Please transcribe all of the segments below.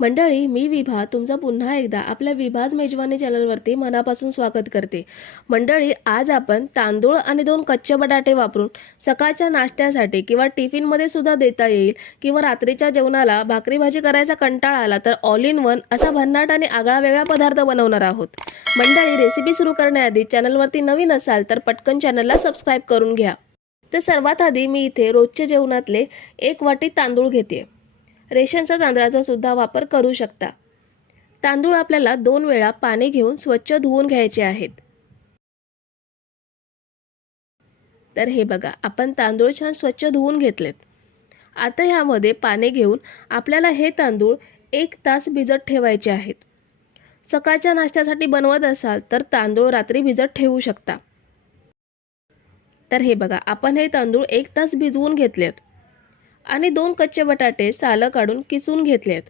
मंडळी मी विभा तुमचा पुन्हा एकदा आपल्या विभाज मेजवानी चॅनलवरती मनापासून स्वागत करते. मंडळी आज आपण तांदूळ आणि दोन कच्चे बटाटे वापरून सकाळच्या नाश्त्यासाठी किंवा टिफिनमध्ये सुद्धा देता येईल किंवा रात्रीच्या जेवणाला भाकरी भाजी करायचा कंटाळा आला तर ऑल इन वन असा भन्नाट आणि आगळा वेगळा पदार्थ बनवणार आहोत. मंडळी रेसिपी सुरू करण्याआधी चॅनलवरती नवीन असाल तर पटकन चॅनलला सबस्क्राईब करून घ्या. तर सर्वात आधी मी इथे रोजच्या जेवणातले एक वाटी तांदूळ घेते. रेशनच्या तांदळाचा सुद्धा वापर करू शकता. तांदूळ आपल्याला दोन वेळा पाणी घेऊन स्वच्छ धुवून घ्यायचे आहेत. तर हे बघा आपण तांदूळ छान स्वच्छ धुवून घेतलेत. आता ह्यामध्ये पाणी घेऊन आपल्याला हे तांदूळ एक तास भिजत ठेवायचे आहेत. सकाळच्या नाश्त्यासाठी बनवत असाल तर तांदूळ रात्री भिजत ठेवू शकता. तर हे बघा आपण हे तांदूळ एक तास भिजवून घेतलेत. आणि दोन कच्चे बटाटे सालं काढून किसून घेतलेत.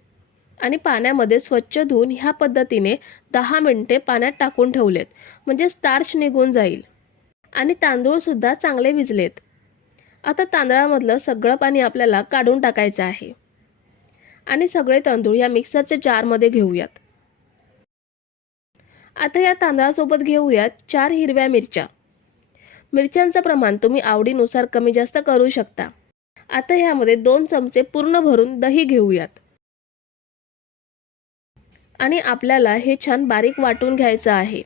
आणि पाण्यामध्ये स्वच्छ धुवून ह्या पद्धतीने दहा मिनटे पाण्यात टाकून ठेवलेत. म्हणजे स्टार्च निघून जाईल. आणि तांदूळसुद्धा चांगले भिजलेत. आता तांदळामधलं सगळं पाणी आपल्याला काढून टाकायचं आहे. आणि सगळे तांदूळ या मिक्सरच्या जारमध्ये घेऊयात. आता या तांदळासोबत घेऊयात चार हिरव्या मिरच्या. मिरच्यांचं प्रमाण तुम्ही आवडीनुसार कमी जास्त करू शकता. आता ह्यामध्ये दोन चमचे पूर्ण भरून दही घेऊयात. आणि आपल्याला हे छान बारीक वाटून घ्यायचं आहे.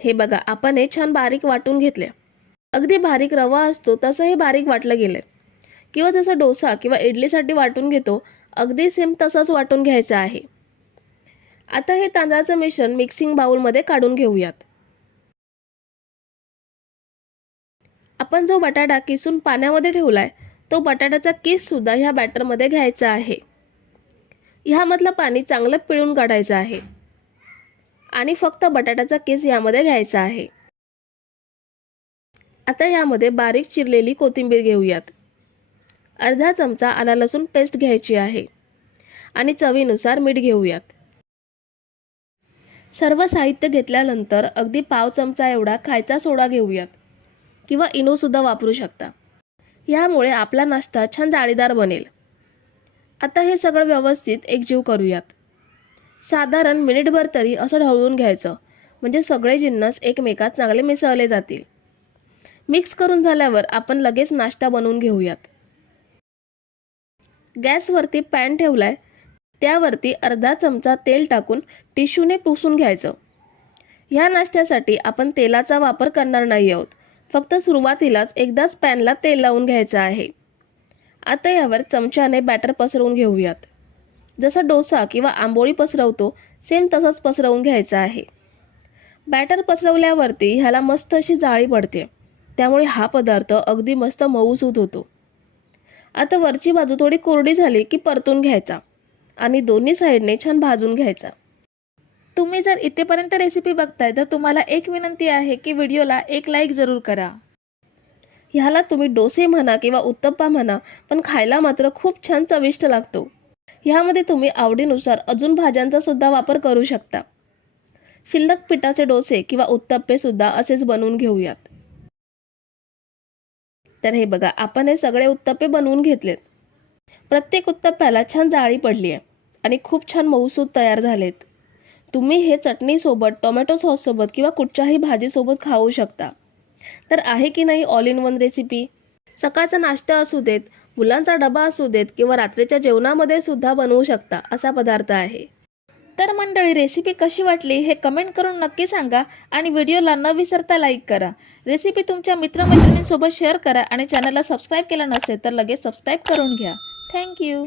हे बघा आपण हे छान बारीक वाटून घेतले. अगदी बारीक रवा असतो तसं हे बारीक वाटलं गेलं. किंवा जसं डोसा किंवा इडलीसाठी वाटून घेतो अगदी सेम तसंच वाटून घ्यायचं आहे. आता हे तांदळाचं मिश्रण मिक्सिंग बाउलमध्ये काढून घेऊयात. आपण जो बटाटा किसून पाण्यामध्ये ठेवला आहे तो बटाट्याचा केससुद्धा ह्या बॅटरमध्ये घ्यायचा आहे. ह्यामधलं पाणी चांगलं पिळून काढायचं आहे. आणि फक्त बटाट्याचा केस यामध्ये घ्यायचा आहे. आता यामध्ये बारीक चिरलेली कोथिंबीर घेऊयात. अर्धा चमचा आला लसूण पेस्ट घ्यायची आहे. आणि चवीनुसार मीठ घेऊयात. सर्व साहित्य घेतल्यानंतर अगदी पाव चमचा एवढा खायचा सोडा घेऊयात. किंवा इनोसुद्धा वापरू शकता. यामुळे आपला नाश्ता छान जाळीदार बनेल. आता हे सगळं व्यवस्थित एकजीव करूयात. साधारण मिनिटभर तरी असं ढवळून घ्यायचं म्हणजे सगळे जिन्नस एकमेकात चांगले मिसळले जातील. मिक्स करून झाल्यावर आपण लगेच नाश्ता बनवून घेऊयात. गॅसवरती पॅन ठेवलाय त्यावरती अर्धा चमचा तेल टाकून टिश्यूने पुसून घ्यायचं. ह्या नाश्त्यासाठी आपण तेलाचा वापर करणार नाही आहोत फक्त सुरुवातीलाच एकदाच पॅनला तेल लावून घ्यायचं आहे. आता यावर चमच्याने बॅटर पसरवून घेऊयात. जसा डोसा किंवा आंबोळी पसरवतो सेम तसंच पसरवून घ्यायचं आहे. बॅटर पसरवल्यावरती ह्याला मस्त अशी जाळी पडते. त्यामुळे हा पदार्थ अगदी मस्त मऊसूत होतो. आता वरची बाजू थोडी कोरडी झाली की परतून घ्यायचा आणि दोन्ही साईडने छान भाजून घ्यायचा. तुम्ही जर इथेपर्यंत रेसिपी बघताय तर तुम्हाला एक विनंती आहे की व्हिडिओला एक लाईक जरूर करा. ह्याला तुम्ही डोसे म्हणा किंवा उत्तप्पा म्हणा पण खायला मात्र खूप छान चविष्ट लागतो. ह्यामध्ये तुम्ही आवडीनुसार अजून भाज्यांचा सुद्धा वापर करू शकता. शिल्लक पिठाचे डोसे किंवा उत्तप्पे सुद्धा असेच बनवून घेऊयात. तर हे बघा आपण हे सगळे उत्तप्पे बनवून घेतलेत. प्रत्येक उत्तप्प्याला छान जाळी पडली आहे आणि खूप छान मऊसूद तयार झालेत. तुम्ही हे चटणीसोबत टोमॅटो सॉससोबत किंवा कुठच्याही भाजीसोबत खाऊ शकता. तर आहे की नाही ऑल इन वन रेसिपी सकाळचा नाश्ता असू देत मुलांचा डबा असू देत किंवा रात्रीच्या जेवणामध्ये सुद्धा बनवू शकता असा पदार्थ आहे. तर मंडळी रेसिपी कशी वाटली हे कमेंट करून नक्की सांगा आणि व्हिडिओला न विसरता लाईक करा. रेसिपी तुमच्या मित्रमैत्रिणींसोबत शेअर करा आणि चॅनलला सबस्क्राईब केलं नसेल तर लगेच सबस्क्राईब करून घ्या. थँक्यू